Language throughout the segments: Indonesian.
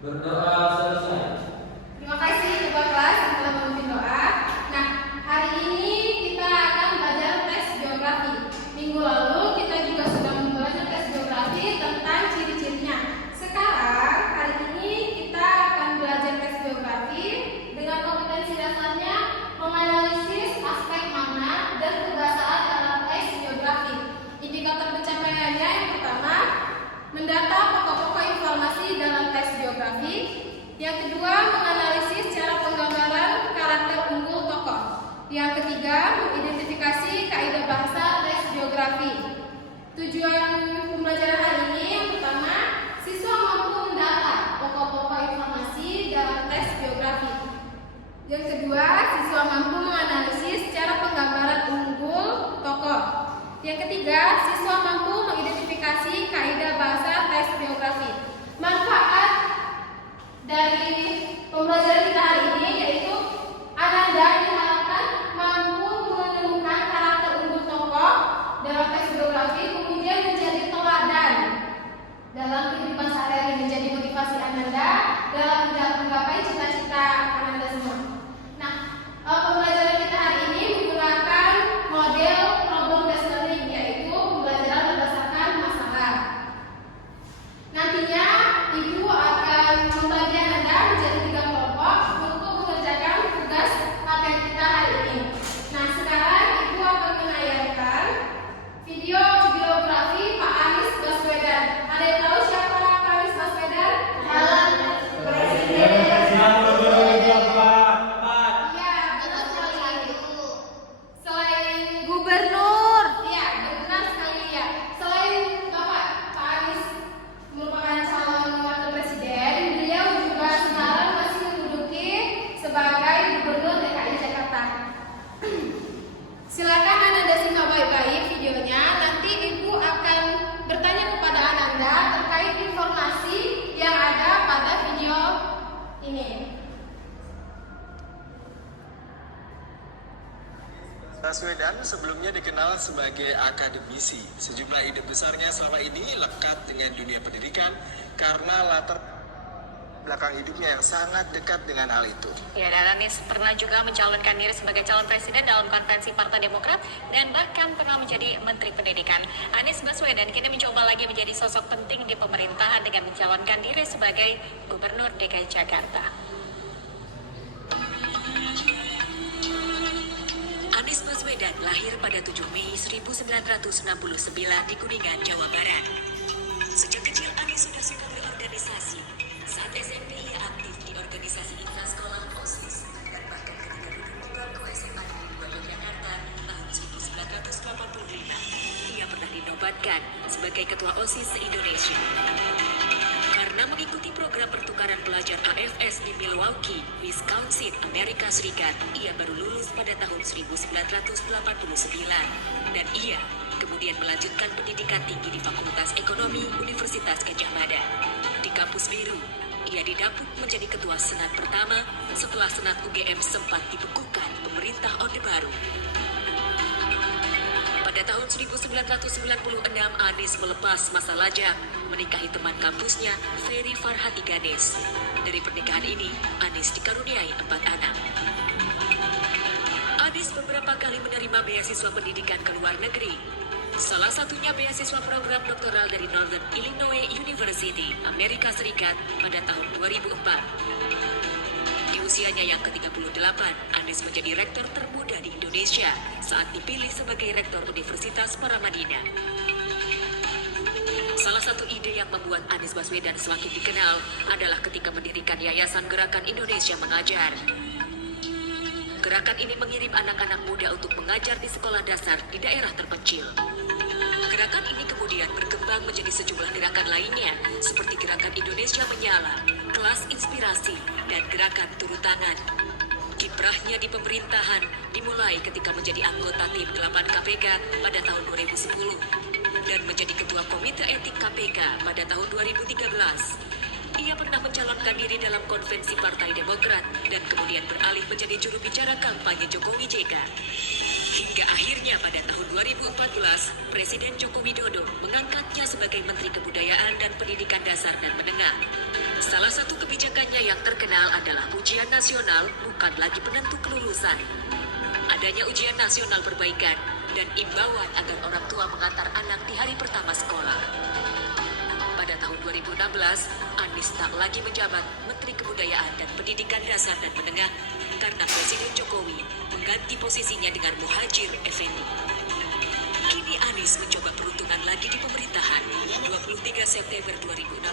Berdoa selesai. Terima kasih ketua kelas yang telah memimpin doa. Nah, hari ini kita akan belajar tes geografi. Minggu lalu kita juga sudah belajar tes geografi tentang ciri-cirinya. Sekarang hari ini kita akan belajar tes geografi dengan kompetensi dasarnya menganalisis aspek makna dan kebahasaan dalam tes geografi. Indikator pencapaiannya yang pertama, mendata pokok-pokok informasi dalam tes geografi. Yang kedua, menganalisis cara penggambaran karakter unggul tokoh. Yang ketiga, mengidentifikasi kaidah bahasa tes geografi. Tujuan pembelajaran hari ini yang pertama, siswa mampu mendata pokok-pokok informasi dalam tes geografi. Yang kedua, siswa mampu menganalisis cara penggambaran unggul tokoh. Yang ketiga, siswa mampu mengidentifikasi kaidah bahasa tes geografi. Manfaat dari pembelajaran kita hari ini yaitu Ananda diharapkan mampu menemukan karakter unggul tokoh dalam tes geografi, kemudian menjadi teladan dalam kehidupan sehari-hari, menjadi motivasi Ananda dalam menggapai cita-cita Ananda semua. Nah, pembelajaran kita hari ini menggunakan model problem based learning, yaitu pembelajaran berdasarkan masalah. Nantinya Ibu akan membagi Anda menjadi 3 kelompok untuk mengerjakan tugas materi kita hari ini. Nah, sekarang Ibu akan menayangkan video biografi Pak Anies Baswedan. Ada yang tahu siapa Pak Anies Baswedan? Calon presiden. Iya, betul sekali. Selain gubernur, iya benar sekali ya. Selain Bapak Pak Anies merupakan calon wakil presiden, beliau juga sekarang masih menduduki sebagai gubernur DKI Jakarta. Silakan Ananda simak baik-baik videonya. Nanti Ibu akan bertanya kepada Ananda terkait informasi yang ada pada video ini. Baswedan sebelumnya dikenal sebagai akademisi. Sejumlah ide besarnya selama ini lekat dengan dunia pendidikan karena latar belakang hidupnya yang sangat dekat dengan hal itu. Ya, dan Anies pernah juga mencalonkan diri sebagai calon presiden dalam konvensi Partai Demokrat dan bahkan pernah menjadi Menteri Pendidikan. Anies Baswedan kini mencoba lagi menjadi sosok penting di pemerintahan dengan mencalonkan diri sebagai Gubernur DKI Jakarta. Anies Baswedan lahir pada 7 Mei 1969 di Kuningan, Jawa Barat. Sejak kecil Anies sudah suka berorganisasi. Saat SMP ia aktif di organisasi intrasekolah OSIS dan bahkan ketika duduk di bangku SMA di Yogyakarta tahun 1985, ia pernah dinobatkan sebagai ketua OSIS se-Indonesia. Karena mengikuti program pertukaran pelajar AFS di Milwaukee, Wisconsin, Amerika Serikat, ia baru lulus pada tahun 1989 dan ia kemudian melanjutkan pendidikan tinggi di Fakultas Ekonomi Universitas Gadjah Mada. Di kampus biru, ia didapuk menjadi ketua senat pertama setelah senat UGM sempat dibekukan pemerintah Orde Baru. Pada tahun 1996, Anies melepas masa lajang, menikahi teman kampusnya, Ferry Farhati Ganes. Dari pernikahan ini, Anies dikaruniai 4 anak. Anies beberapa kali menerima beasiswa pendidikan ke luar negeri. Salah satunya beasiswa program doktoral dari Northern Illinois University, Amerika Serikat pada tahun 2004. Di usianya yang ke-38, Anies menjadi rektor termuda di Indonesia saat dipilih sebagai rektor Universitas Paramadina. Salah satu ide yang membuat Anies Baswedan semakin dikenal adalah ketika mendirikan Yayasan Gerakan Indonesia Mengajar. Gerakan ini mengirim anak-anak muda untuk mengajar di sekolah dasar di daerah terpencil. Gerakan ini kemudian berkembang menjadi sejumlah gerakan lainnya, seperti Gerakan Indonesia Menyala, Kelas Inspirasi, dan Gerakan Turun Tangan. Kiprahnya di pemerintahan dimulai ketika menjadi anggota tim 8 KPK pada tahun 2010 dan menjadi ketua Komite Etik KPK pada tahun 2013. Ia pernah mencalonkan diri dalam konvensi Partai Demokrat dan kemudian beralih menjadi juru bicara kampanye Jokowi JK. Hingga akhirnya pada tahun 2014, Presiden Joko Widodo mengangkatnya sebagai Menteri Kebudayaan dan Pendidikan Dasar dan Menengah. Salah satu kebijakannya yang terkenal adalah ujian nasional bukan lagi penentu kelulusan. Adanya ujian nasional perbaikan dan imbauan agar orang tua mengantar anak di hari pertama sekolah. Pada tahun 2016, Anies tak lagi menjabat Menteri Kebudayaan dan Pendidikan Dasar dan Menengah karena Presiden Jokowi mengganti posisinya dengan Muhadjir Effendi. Kini Anies mencoba peruntungan lagi di pemerintahan. 23 September 2016,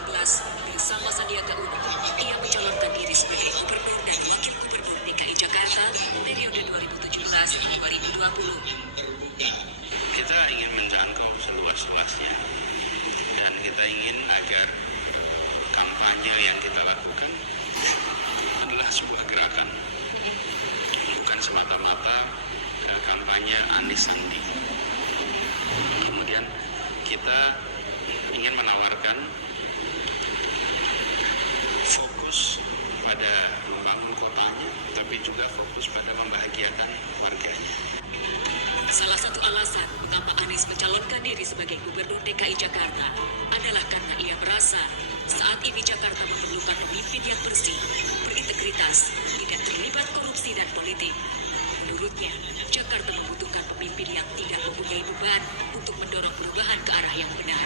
bersama Sandiaga Uno, ia mencalonkan diri sebagai Gubernur dan Wakil Gubernur DKI Jakarta periode 2017-2020. Kita ingin menjangkau seluas-luasnya dan kita ingin agar kampanye yang kita lakukan adalah sebuah gerakan, bukan semata-mata kampanye Anies Sandi. Kemudian kita ingin menawarkan fokus pada membangun kotanya, tapi juga fokus pada membahagiakan warganya. Salah satu alasan mengapa Anies mencalonkan diri sebagai Gubernur DKI Jakarta adalah karena ia merasa saat ini Jakarta memerlukan pemimpin yang bersih, berintegritas, tidak terlibat korupsi dan politik. Menurutnya, Jakarta membutuhkan pemimpin yang tidak mempunyai beban untuk mendorong perubahan ke arah yang benar.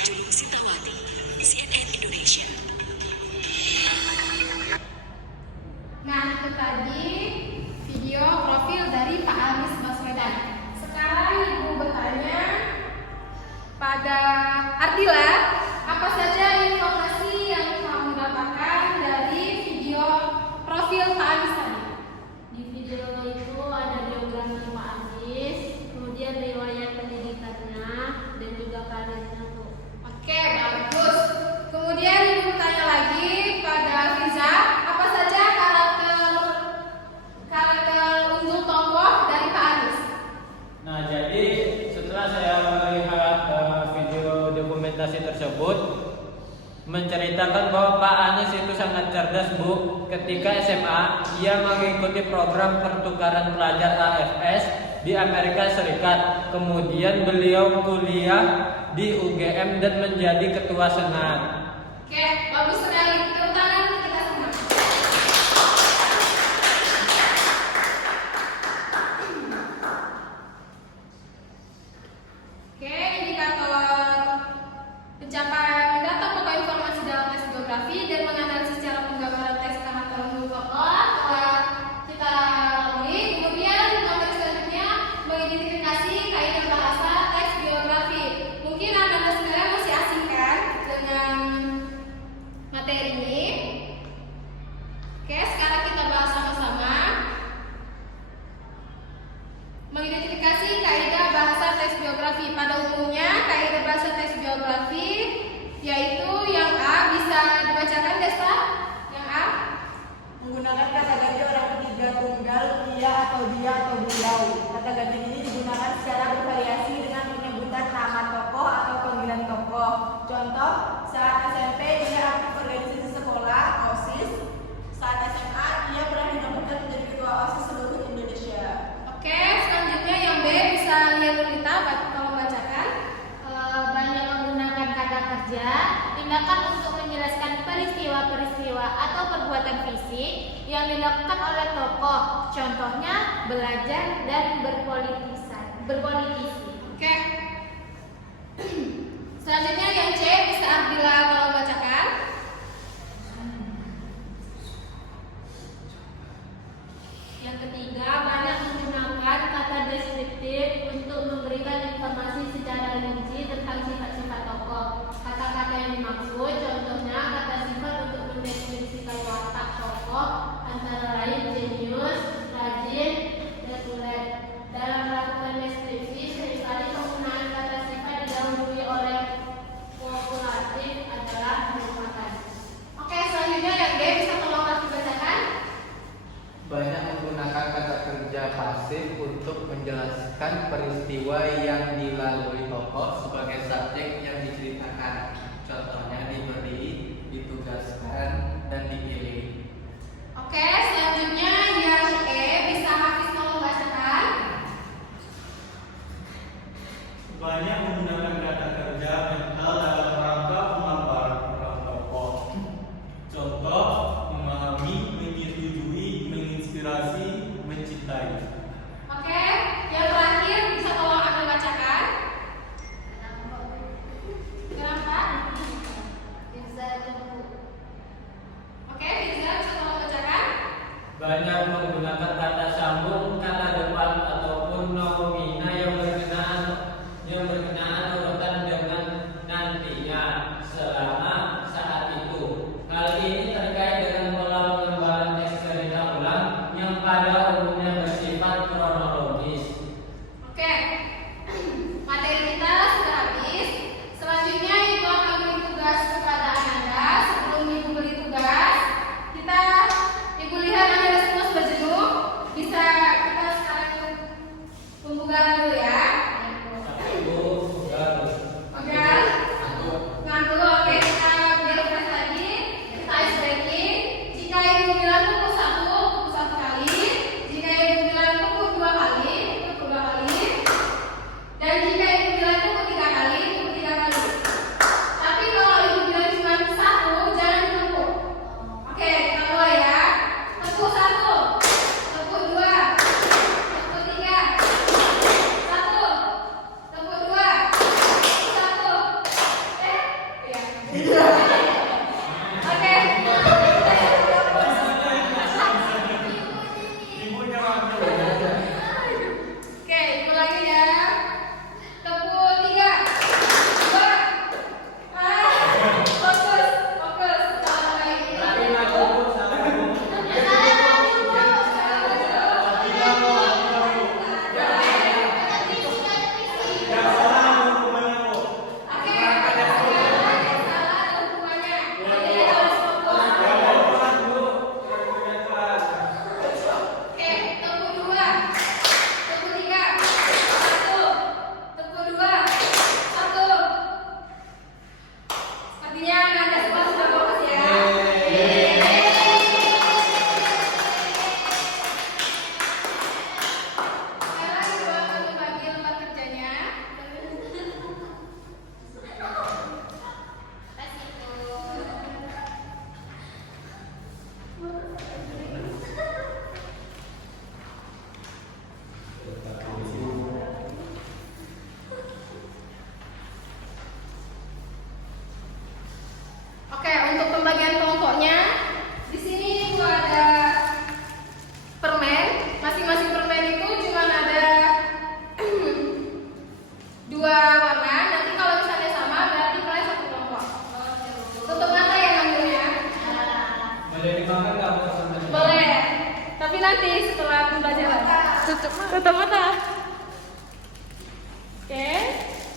Julung Sintawati, CNN Indonesia. Nah, itu tadi video profil dari Pak Anies Baswedan. Sekarang Ibu bertanya pada Ardila, apa saja informasi yang kamu dapatkan dari video profil Pak Anies tadi? Di video itu ada biografi Pak Anies, kemudian riwayat pendidikannya dan juga karirnya tuh. Oke, bagus. Kemudian Ibu tanya lagi pada Fiza, apa saja karakter unggul tokoh dari Pak Anies? Nah, jadi setelah saya melihat video dokumentasi tersebut, menceritakan bahwa Pak Anies itu sangat cerdas, Bu. Ketika SMA, ia mengikuti program pertukaran pelajar AFS di Amerika Serikat. Kemudian beliau kuliah di UGM dan menjadi ketua senat. Oke, bagus sekali. Tepuk tangan untuk kita semua. Oke, indikator pencapaian data pokok informasi dalam tes geografi dan menganalisis secara penggambaran tes karakter unggul tokoh telah kita lalui. Kemudian materi selanjutnya mengidentifikasi kaidah bahasa tes geografi. Mungkin Anda sekalian masih asing kan dengan materi ini. Oke, sekarang kita bahas sama-sama. Mengidentifikasi kaidah bahasa tes geografi. Pada umumnya, kaidah bahasa tes geografi yaitu yang A bisa dibacakan, Desta? Yang A? Menggunakan kata ganti orang ketiga tunggal, ia atau dia atau beliau. Kata ganti ini digunakan secara bervariasi dengan penyebutan nama tokoh atau panggilan tokoh. Contoh, saat SMP ia aktif organisasi sekolah, OSIS. Saat SMA ia pernah dinobatkan menjadi ketua OSIS seluruh Indonesia. Oke, selanjutnya yang B bisa lihat Lolita kalau bacakan. Banyak menggunakan kata kerja, tindakan untuk menjelaskan peristiwa-peristiwa atau perbuatan fisik yang dilakukan oleh tokoh. Contohnya belajar dan berpolitisi. Oke. Selanjutnya yang C bisa Ardila kalau bacakan. Yang ketiga, banyak menggunakan kata deskriptif untuk memberikan informasi secara rinci tentang sifat-sifat tokoh. Kata-kata yang dimaksud, contohnya kata sifat untuk mendeskripsikan watak tokoh antara lain jenius, rajin, dan ulet. Dalam melakukan deskripsi, seringkali penggunaan kata sifat didahului oleh kopulatif adalah merupakan. Oke, selanjutnya yang D bisa tolong Raffi bacakan. Banyak menggunakan kata kerja pasif untuk menjelaskan peristiwa yang dilalui tokoh sebagai subjek yang diceritakan. Contohnya diberi, ditugaskan, dan dipilih. Oke, selanjutnya yang E bisa Hafiz tolong bacakan. Banyak menggunakan kata kerja mental dalam rangka penggambaran peran tokoh.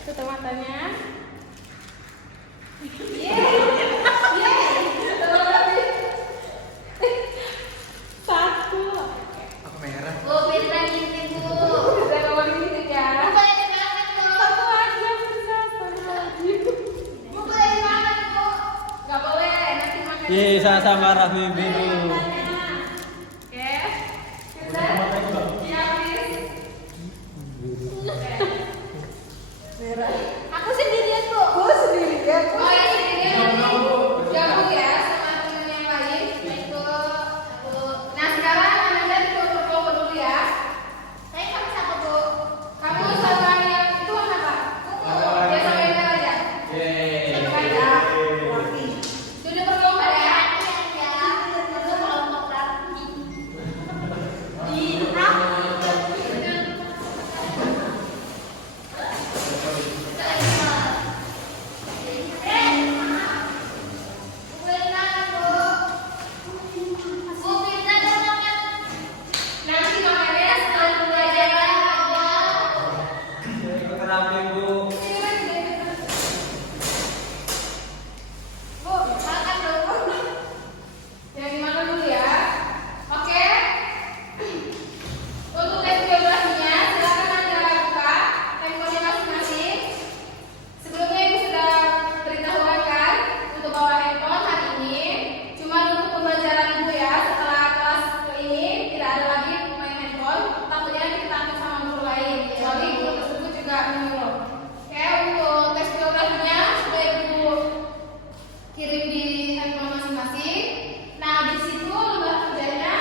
tutup matanya. Satu. Aku merah. Bu, Fitra ngintip Bu. Bisa nomor ini ya. Bu, boleh dimakan Bu. Satu aja bisa. Satu lagi. Bu, boleh dimakan Bu. Gak boleh, nanti makan. Ye, sama Rahmi dulu. Oke. Sudah? Iya, please. Merah. Aku sendirian Bu. Oh, sendirian. Oh ya sendirian. Gabung ya sama temen yang lain. Baik Bu. Aku. Nah, sekarang Ananda berkelompok dulu ya. Saya kamu siapa Bu? Kamu sama yang itu mana, Pak? Dia sama yang merah aja. Ye. Satu aja. Sudah berkelompok ya. Itu kelompok rapi. Nanti makannya setelah belajar. Rahmi Bu. Bu, makan dulu. Yang dimakan dulu ya. Oke. Untuk tes geografinya, silakan Anda buka handphonenya masing-masing. Sebelumnya Ibu sudah beritahukan kan untuk bawa handphone hari ini. Cuma untuk pembelajaran Ibu ya, setelah kelas ini tidak ada lagi main handphone. Takutnya kita takut sama guru lain. Kecuali guru tersebut juga menyuruh. Oke, untuk tes geografinya sudah Ibu kirim di handphone masing-masing. Nah, di situ lembar kerjanya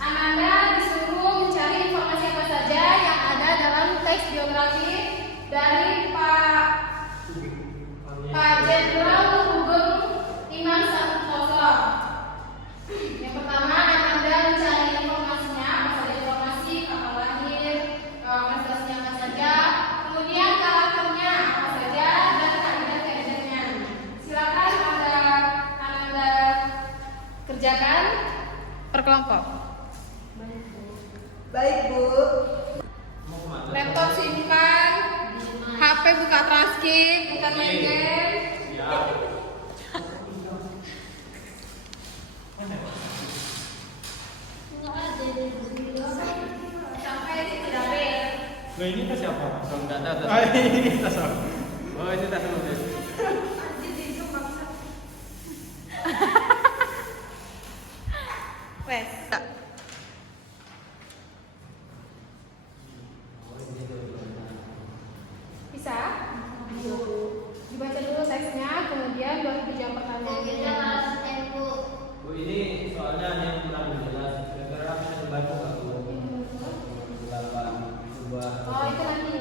Ananda disuruh mencari informasi apa saja yang ada dalam teks geografi dari Pak Jenderal Hugeng Imam Santoso. Yang pertama, Ananda mencari informasinya, apa saja informasi, kapal lahir, prestasinya apa saja, kemudian karakternya apa saja, dan kaidah-kaidahnya. Silakan Ananda kerjakan per kelompok. Baik Bu. Laptop simpan, HP buka Trusking, bukan main game. Sampai di dapur. Loh, ini tas siapa? Enggak tahu. Ini tas apa? Oh, ini tas mobil. Wes. Bisa? Dibaca dulu teksnya, kemudian baru dijawab pertanyaannya. Bu, ini soalnya ada yang kurang jelas. Kira-kira bisa dibantu nggak Bu? Sebuah Oh, itu nanti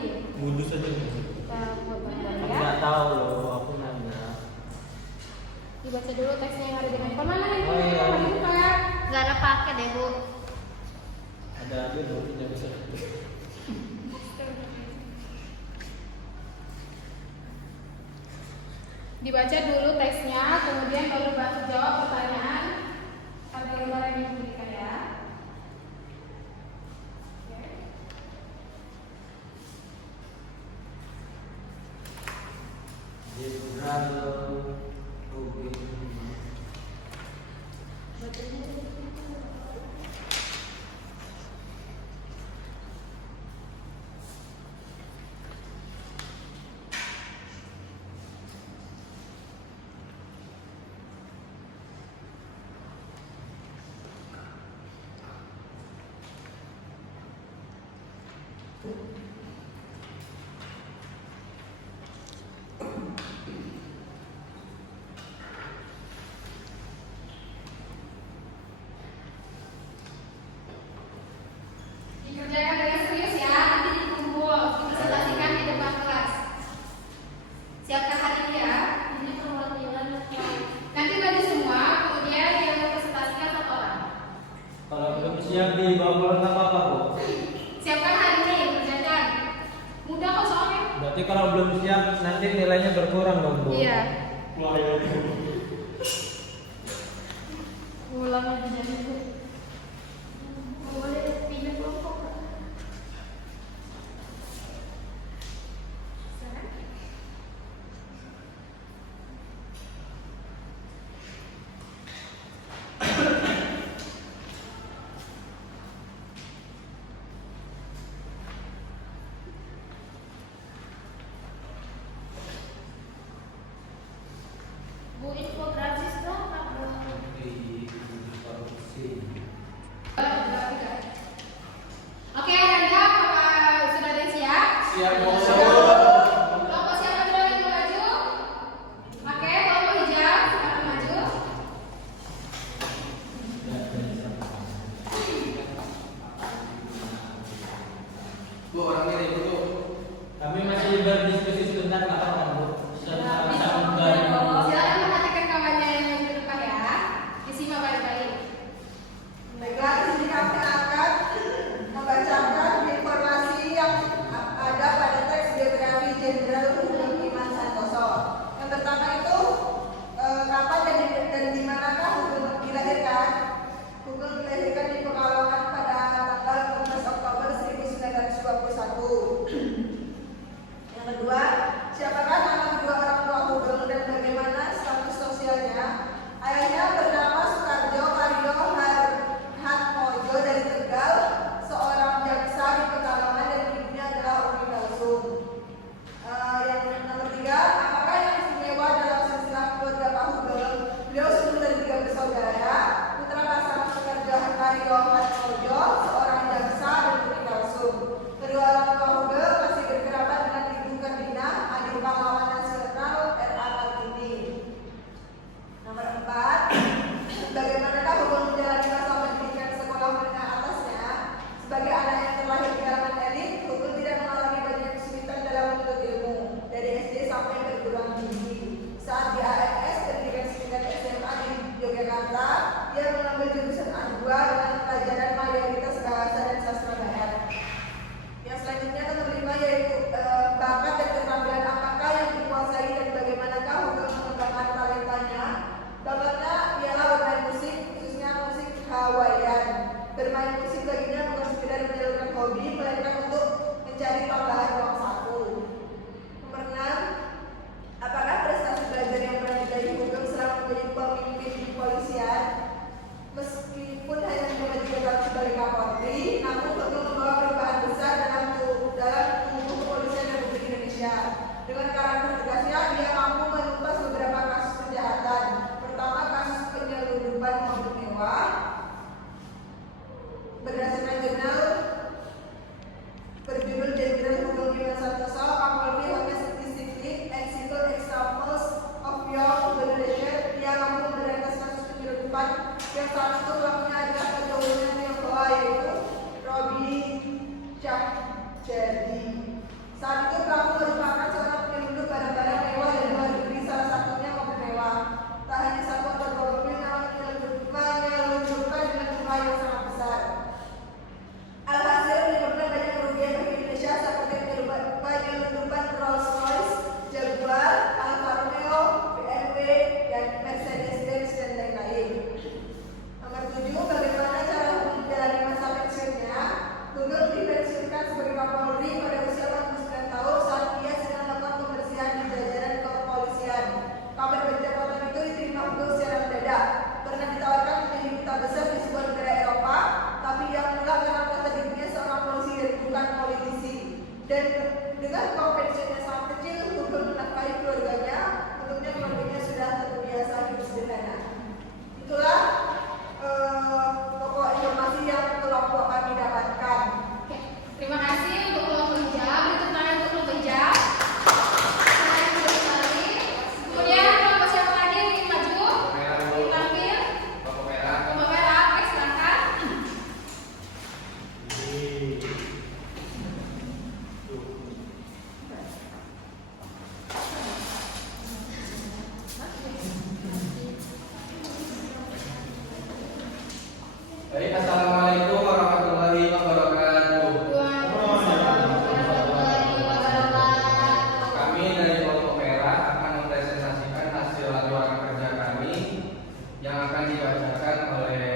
modus aja. kita buat gambar Aku ya. nggak tahu loh, aku nanya. Dibaca dulu teksnya yang ada di handphone. Mana handphone? Oh, iya. Handphone buka. Nggak ada paket deh Bu. Ada aja loh, tidak bisa. Dibaca dulu teksnya, kemudian baru bantu jawab pertanyaan pada gambar yang diberikan ya. Oke. Jenderal Hugeng. Dikerjakan dengan serius ya, nanti dikumpul, dipresentasikan di depan kelas. Siapkan hari ini ya. Ini perwakilan Nanti bagi semua, kemudian yang mempresentasikan satu orang. Kalau belum siap dibawa pulang nggak apa-apa Bu. Siapkan hari ini, kerjakan. Mudah kok soalnya. Berarti kalau belum siap nanti nilainya berkurang dong Bu. Iya. Wah, iya. Ulang lagi jadi Bu. boleh pindah kelompok. Siap, Bu. Kelompok siapa dulu yang mau maju? Oke, kelompok hijau silakan maju. Bu, orangnya nih, Bu. Kami masih berdiskusi sebentar, nggak apa-apa, Bu. Sama-sama bareng. Silakan perhatikan kawannya yang maju ke depan ya. Disimak baik-baik. Baiklah, di sini kami akan membacakan informasi yang ada pada teks biografi Jenderal Hugeng Iman Santoso. Yang pertama itu kapan dan di manakah Hugeng dilahirkan? Hugeng dilahirkan di Pekalongan pada tanggal 15 Oktober 1921. Yang kedua, siapakah nama kedua orang tua Hugeng dan bagaimana status sosialnya? Ayahnya bernama Soekarjo Karyo Harhatmojo dari Tegal, seorang jaksa di Pekalongan, dan ibunya adalah Umi Kalsum. Yang nomor tiga, apakah yang istimewa dalam silsilah keluarga Pak Hugeng? Beliau satu dari 3 bersaudara, putra pasangan Soekarjo Karyo Harhatmojo, seorang jaksa, dan Umi Kalsum. Kedua orang tua Hugeng masih berkerabat dengan Ibu Kardinah, adik pahlawan nasional R.A. Kartini. Nomor 4, bagaimanakah Hugeng menjalani masa pendidikan sekolah menengah atasnya? Sebagai anak yang terlahir di kalangan elit, Hugeng tidak mengalami banyak kesulitan dalam menuntut ilmu, dari SD sampai perguruan tinggi. Saat di AMS, pendidikan tingkat SMA di Yogyakarta, ia mengambil jurusan A2 dengan pelajaran mayoritas bahasa dan sastra barat. Yang selanjutnya nomor 5 yaitu bakat dan keterampilan apakah yang dikuasai dan bagaimanakah Hugeng mengembangkan talentanya? Bakatnya ialah bermain musik, khususnya musik Hawaiian. Bermain musik baginya bukan sekedar menyalurkan hobi, melainkan untuk mencari tambahan uang saku. Nomor 6, apakah prestasi belajar yang pernah diraih Hugeng selama menjadi pemimpin di kepolisian? Meskipun hanya menjadi jabatan sebagai Kapolri, namun Hugeng membawa perubahan besar dalam tubuh kepolisian Republik Indonesia. Dengan karakter tegasnya, dia mampu menumpas beberapa kasus kejahatan. Pertama, kasus penyelundupan mobil mewah. Berdasarkan jurnal berjudul Jenderal Hugeng Iman Santoso, Kapolri hanya statistik and examples of young generation, dia mampu memberantas kasus penyelundupan yang saat itu pelakunya adalah keturunan Tionghoa, yaitu Robi Jadi. Saat itu pelaku merupakan seorang penyelundup barang-barang mewah dari luar negeri, salah satunya mobil mewah. Tak hanya satu atau 2 mobil, namun menyelundupkan dengan jumlah yang sangat besar. Alhasil menyebabkan banyak kerugian bagi Indonesia seperti penyelundupan Rolls-Royce, Jaguar, Alfa Romeo, BMW, dan Mercedes-Benz, dan lain-lain. Nomor 7, bagaimana cara Hugeng menjalani masa pensiunnya? Hugeng dipensiunkan sebagai Kapolri pada usia 49 tahun saat ia sedang melakukan pembersihan di jajaran kepolisian. Kabar pencapaian itu diterima Hugeng secara mendadak. Pernah ditawarkan menjadi duta besar di sebuah negara Eropa, tapi ia menolak karena kata dirinya seorang polisi dan bukan politisi. Dan dengan uang pensiun yang sangat kecil, Hugeng menafkahi keluarganya. Untuknya keluarganya sudah terbiasa hidup sederhana. Itulah pokok informasi yang kelompok kami dapatkan. Oke, terima kasih untuk kelompok hijau. Berikut tangan untuk kelompok hijau. Kemudian kelompok siapa lagi yang ingin maju? Tampil. Kelompok merah. Kelompok merah, oke silakan. Baik, assalamualaikum warahmatullahi wabarakatuh. Waalaikumsalam warahmatullahi wabarakatuh. Kami dari kelompok merah akan mempresentasikan hasil laporan kerja kami yang akan dibacakan oleh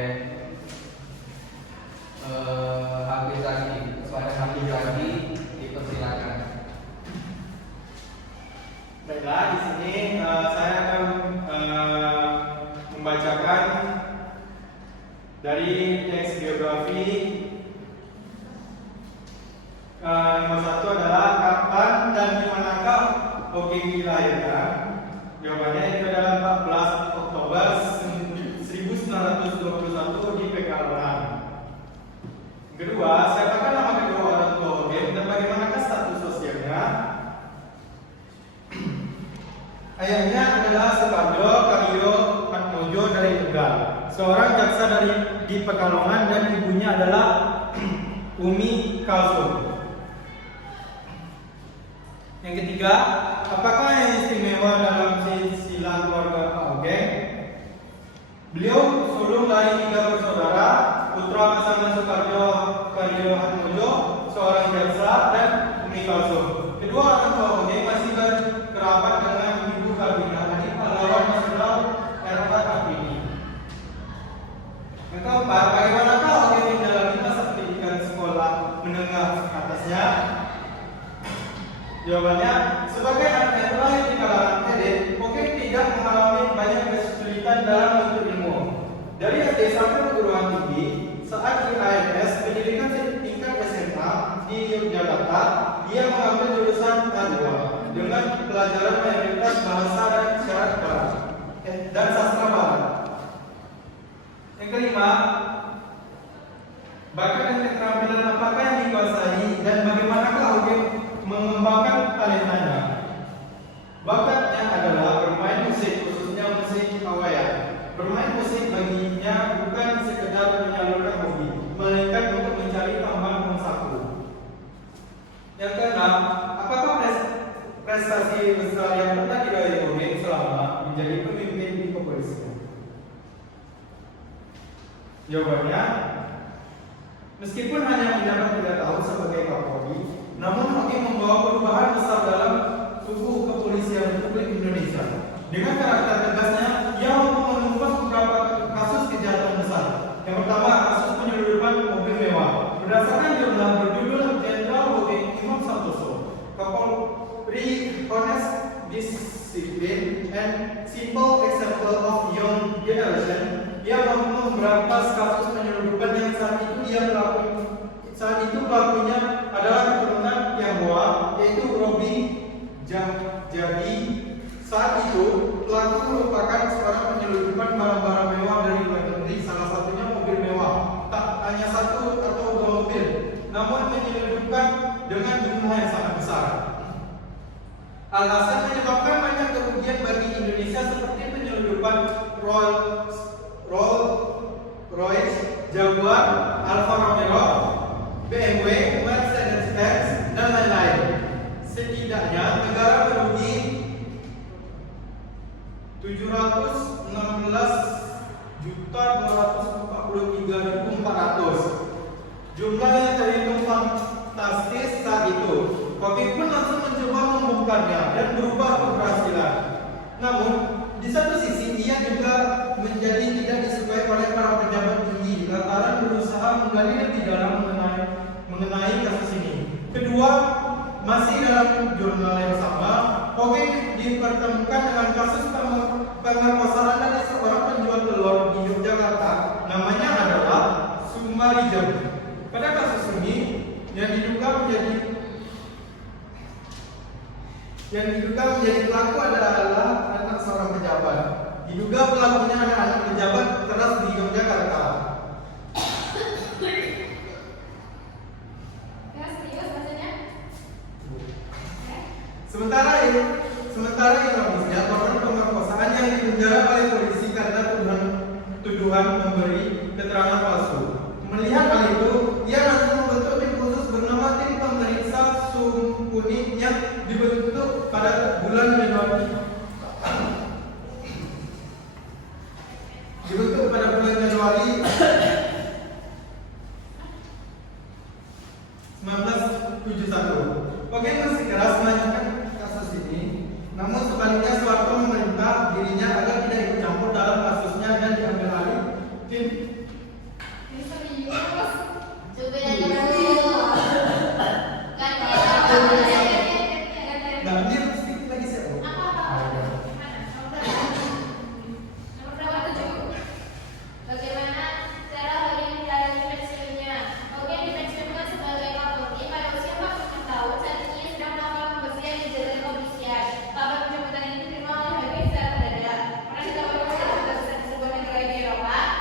Hafiz Zaki. Kepada Hafiz Zaki, dipersilakan. Baiklah, di sini saya akan membacakan dari teks biografi. Nomor 1 adalah kapan dan di manakah Hugeng dilahirkan? Jawabannya itu adalah 14 Oktober 1921 di Pekalongan. Kedua, siapakah nama kedua orang tua Hugeng dan bagaimanakah status sosialnya? Ayahnya adalah Suparjo Cahyo Atmojo dari Tegal, seorang jaksa di Pekalongan, dan ibunya adalah Umi Kalsum. Yang ketiga, apakah yang istimewa dalam silsilah keluarga Pak Ogeng? Beliau sulung dari 3 bersaudara, putra pasangan Suparjo Cahyo Atmojo, seorang jaksa, dan Umi Kalsum. Kedua orang tua Ogeng masih berkerabat dengan Ibu Karina, adik pahlawan nasional RK Kartini. Yang keempat, bagaimanakah Ogeng menjalani masa pendidikan sekolah menengah atasnya? Jawabannya, sebagai anak yang terakhir di kalangan elit, Ogeng tidak mengalami banyak kesulitan dalam menuntut ilmu. Dari SD sampai perguruan tinggi, saat di AMS pendidikan tingkat SMA di Yogyakarta, dia mengambil jurusan K2 dengan pelajaran mayoritas bahasa dan syarat barat dan sastra barat. Yang kelima, bakat dan keterampilan apakah yang dikuasai dan bagaimanakah Ogeng mengembangkan talentanya? Bakatnya adalah bermain musik, khususnya musik kawayan. Bermain musik baginya bukan sekedar menyalurkan hobi, melainkan untuk mencari tambahan uang saku. Yang keenam, apakah prestasi besar yang pernah diraih Ogeng selama menjadi pemimpin di kepolisian? Jawabannya, meskipun hanya menjabat 3 tahun sebagai Kapolri, namun Ogeng membawa perubahan besar dalam tubuh kepolisian Republik Indonesia. Dengan karakter tegasnya, ia mampu menumpas beberapa kasus kejahatan besar. Yang pertama, kasus penyeludupan mobil mewah. Berdasarkan jurnal berjudul Jenderal Ogeng Imam Santoso, Kapolri Honest, Discipline, and Simple Example of Young Generation, ia mampu memberantas kasus penyeludupan yang saat itu pelakunya adalah keturunan Tionghoa, yaitu Robi Jadi. Saat itu pelaku merupakan seorang penyeludupan barang-barang mewah dari luar negeri, salah satunya mobil mewah. Tak hanya 1 atau 2 mobil, namun menyeludupkan dengan jumlah yang sangat besar. Alhasil menyebabkan banyak kerugian bagi Indonesia seperti penyeludupan Rolls-Royce, Jaguar, Alfa Romeo, BMW, Mercedes-Benz, dan lain-lain. Setidaknya negara merugi 716.243.400. Jumlah yang terhitung fantastis saat itu. Ogeng pun langsung mencoba membongkarnya dan berubah keberhasilan. Namun, di satu sisi ia juga menjadi tidak disukai oleh para pejabat tinggi lantaran berusaha menggali lebih dalam mengenai kasus ini. Kedua, masih dalam jurnal yang sama, Ogeng dipertemukan dengan kasus pemerkosaan dari seorang penjual telur di Yogyakarta, namanya adalah Sumarijem. Pada kasus ini, yang diduga menjadi pelaku adalah anak seorang pejabat. Diduga pelakunya anak pejabat keras di Yogyakarta. Sementara ironisnya, korban pemerkosaan yang dipenjara oleh polisi karena tuduhan memberi keterangan palsu. Melihat hal itu, ia langsung membentuk tim khusus bernama tim pemeriksa Sumkuning yang dibentuk pada bulan Januari 1971. Ogeng bersikeras melanjutkan kasus ini, namun sebaliknya Soeharto memerintah dirinya agar tidak ikut campur dalam kasusnya dan diambil alih tim.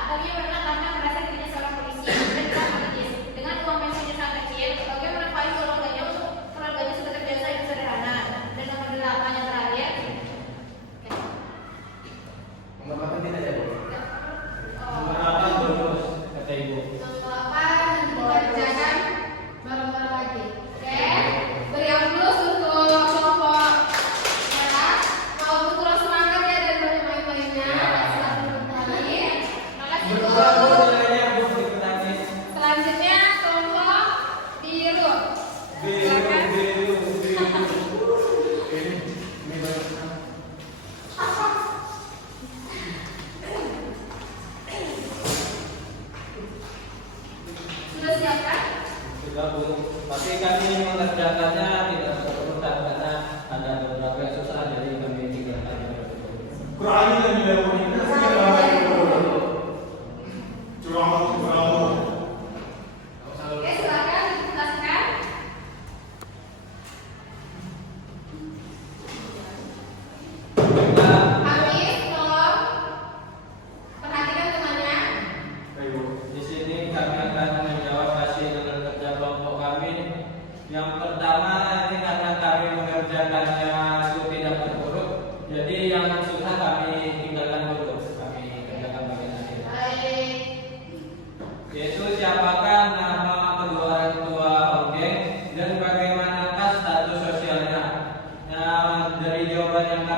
Tapi yang pernah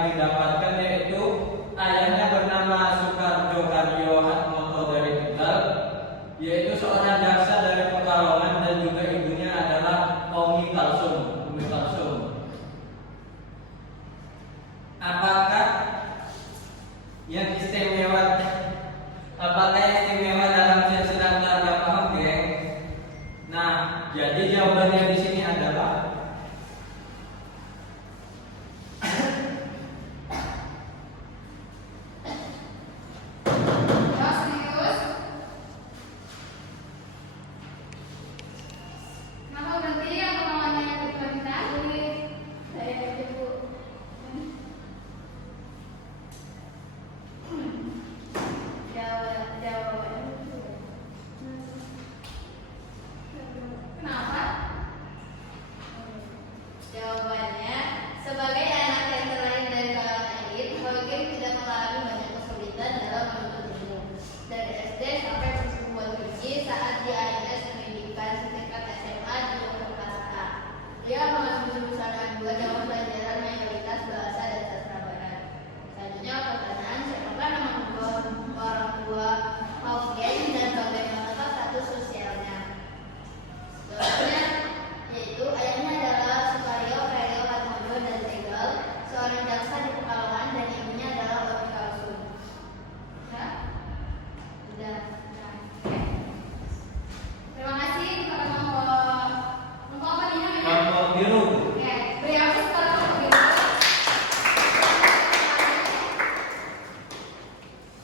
kami dapatkan yaitu ayahnya bernama Soekarjo Karyo Hatmoto dari Tegal, yaitu seorang jaksa dari Pekalongan, dan juga ibunya adalah Umi Kalsum. Apakah yang istimewa dalam silsilah keluarga Pak Hogeng? Nah, jadi jawabannya di sini adalah Serius? Kenapa berhenti? Apa namanya yang diperintah? Saya ibu. Kenapa? Jawabannya, sebagai anak yang terlahir dari kalangan elit, Hogeng tidak mengalami banyak kesulitan dalam menuntut ilmu. Dari SD sampai perguruan tinggi, saat di AIS pendidikan setingkat SMA di Yogyakarta. Dia mengambil jurusan A2 dengan pelajaran mayoritas bahasa dan sastra barat. Selanjutnya pertanyaan, siapakah nama kedua orang tua Hogeng dan bagaimanakah status sosialnya? Jawabannya yaitu ayahnya adalah Soekarjo Karyo Hatmoto dari Tegal, seorang jaksa di Pekalongan, dan ibunya adalah Umi Kalsum. Ya? Sudah. Oke. Terima kasih kepada kelompok apa nih namanya? kelompok biru. Oke, beri aplaus kepada kelompok biru.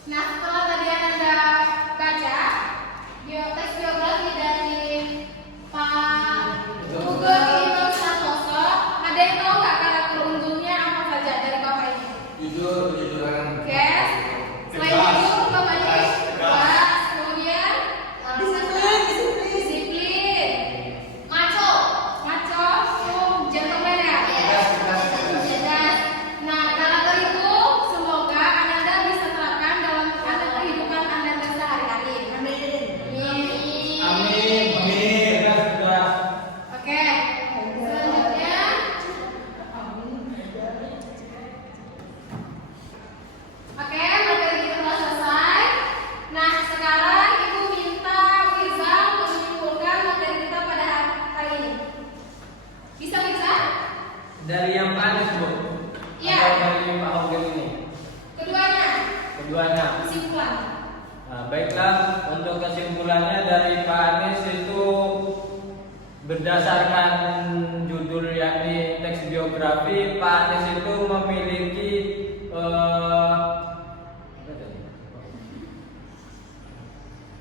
Nah, setelah tadi Anda baca teks biografi dari Pak Sugeng Imam Santoso, ada yang tahu nggak karakter unggulnya apa saja dari Bapak ini? Jujur, kejujuran. Oke, selain itu Bapak ini kelas, kemudian disiplin, maco, gentleman ya. Cerdas. Nah, karakter itu semoga Anda bisa terapkan dalam kehidupan Anda sehari-hari. Amin. Amin. Jelas. Oke, selanjutnya materi kita telah selesai. Nah, sekarang Ibu minta Firza untuk menyimpulkan materi kita pada hari ini. Bisa Firza? Dari yang Pak Anies, Bu? Iya. Atau dari Pak Hogeng ini? Keduanya, Keduanya. kesimpulan. Nah, baiklah, untuk kesimpulannya dari Pak Anies itu berdasarkan judul yakni teks biografi, Pak Anies itu memiliki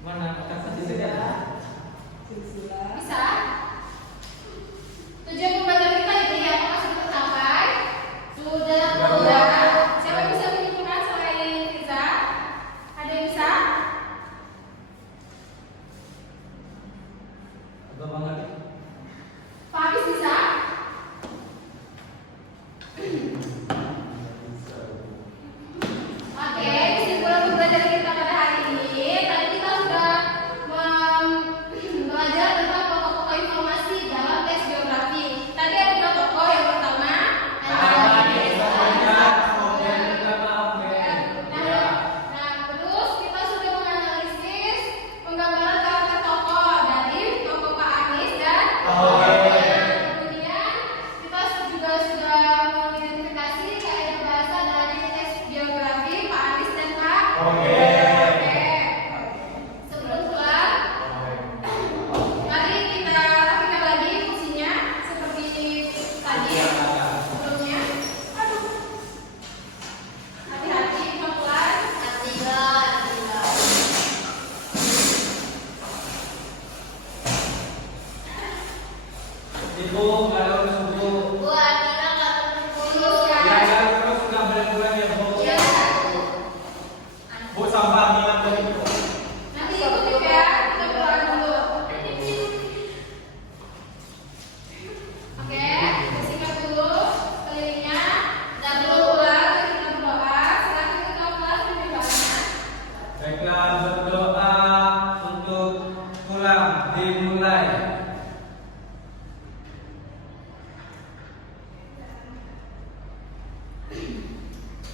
mana kata tadi tidak? Bisa? Tujuan pembelajaran kita itu ya, apakah sudah tercapai? Sudah. Siapa yang bisa menyimpulkan selain Firza? Ada yang bisa? Apa banget? Pak Habis bisa?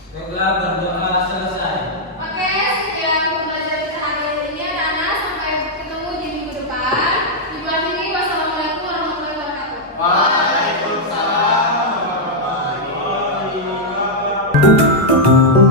Baiklah, berdoa selesai. Oke, sekian pembelajaran kita hari ini anak-anak. Sampai ketemu di minggu depan. Ibu akhiri, wassalamualaikum warahmatullahi wabarakatuh. Waalaikumsalam warahmatullahi wabarakatuh.